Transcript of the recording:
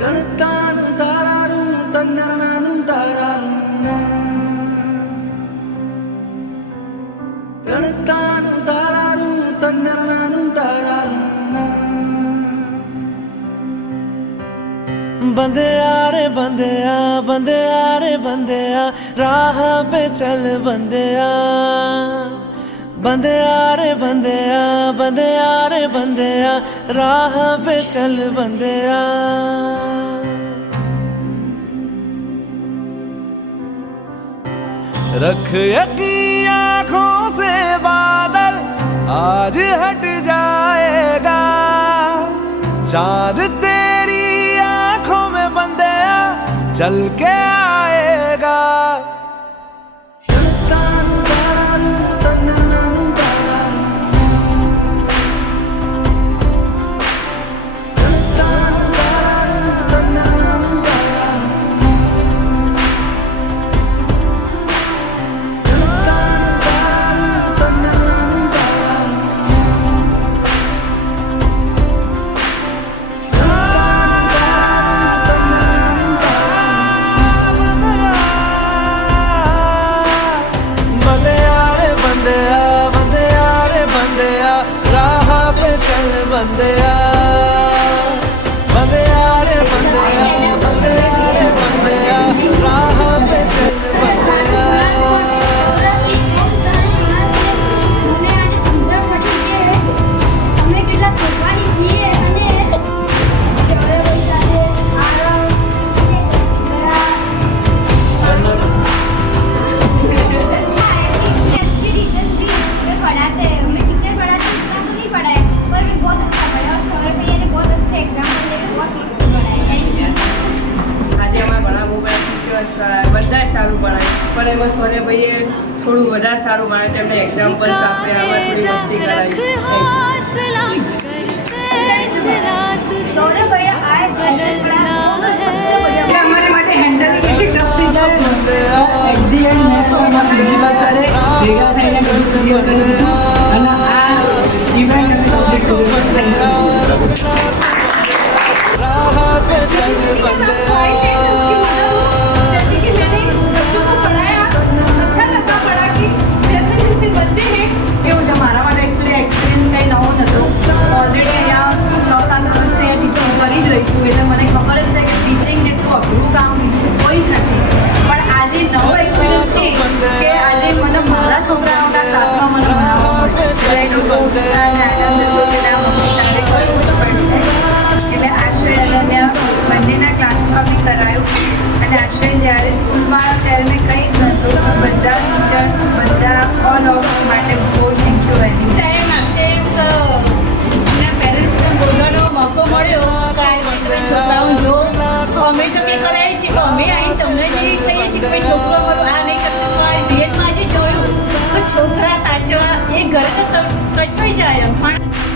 തണുക്കാനും താരാറും തന്നറനാനും താരാറും തണുക്കാനും താരാറും തന്നറനാനും താരാറും बंदिया रे बंदिया बंदिया रे बंदिया राह पे चल बंदिया बंदिया रे बंदिया बंदिया रे बंदिया राह पे चल बंदिया रख यकीन आँखों से बादल आज हट जाएगा चांद तेरी आँखों में बंदिया चल के आएगा തണുക്കാനും താരാറും തന്നറനാനും താരാറും തണുക്കാനും താരാറും തന്നറനാനും താരാറും തണുക്കാനും താരാറും തന്നറനാനും താരാറും बंदिया रे बंदिया बंदिया रे बंदिया राह पे चल बंदिया बंदिया रे बंदिया बंदिया रे बंदिया राह पे चल बंदिया આજે અમારા ભણાવવું બધા ટીચર્સ બધા સારું ભણાય પણ એમાં સોને ભાઈએ થોડું વધારે સારું ભણાય તેમને એક્ઝામ્પલ્સ આપે આમાં થોડી મસ્તી કરાવી हमारे માટે હેન્ડલ કેટલી ટફ થઈ જાય એટ ધી એન્ડ મેં તો અમારા પ્રિન્સિપલ સરે ભેગા થઈને બધું ક્લિયર કરી દીધું અને આ ઇવેન્ટ અમે કમ્પ્લીટ કર્યું થેન્ક યુ राह पे चल बंदिया जैसे कि मैंने बच्चों को पढ़ाया अच्छा लगा पढ़ा कि जैसे जैसे बच्चे हैं એવું છે મારા માટે એકચ્યુઅલી એક્સપિરિયન્સ કંઈ નવો નહોતો ઓલરેડી અહીંયા 6-7 વર્ષથી અહીંયા ટીચિંગ કરી જ રહી છું એટલે મને ખબર જ છે કે ટીચિંગ જેટલું અઘરું કામ બીજું કોઈ જ નથી પણ આજે નવો એક્સપિરિયન્સ છે કે આજે મને મારા છોકરાઓના ક્લાસમાં મને ભણાવવા પડે એટલે આશ્રય અનન્યા બંનેના ક્લાસમાં બી કરાયું અને આશ્રય જ્યારે સ્કૂલમાં આવ્યો ત્યારે મેં કંઈ જ નહોતું બધા ટીચર્સ બધા ઓલ ઓફ માટે બહુ થેન્ક યુ વેરી टाइम आपसे पेरेंट्सને બોલવાનો મોકો મળ્યો કારણ કે તમે છોકરાઓ જો અમે તો કંઈ કરાવી છે પણ અમે આવીને તમને જે કહીએ છીએ કે ભાઈ છોકરો અમારો આ નહીં કરતો તો આ રિયલમાં જે જોયું તો છોકરા સાચવા એ ઘરે તો સચવાઈ જાય પણ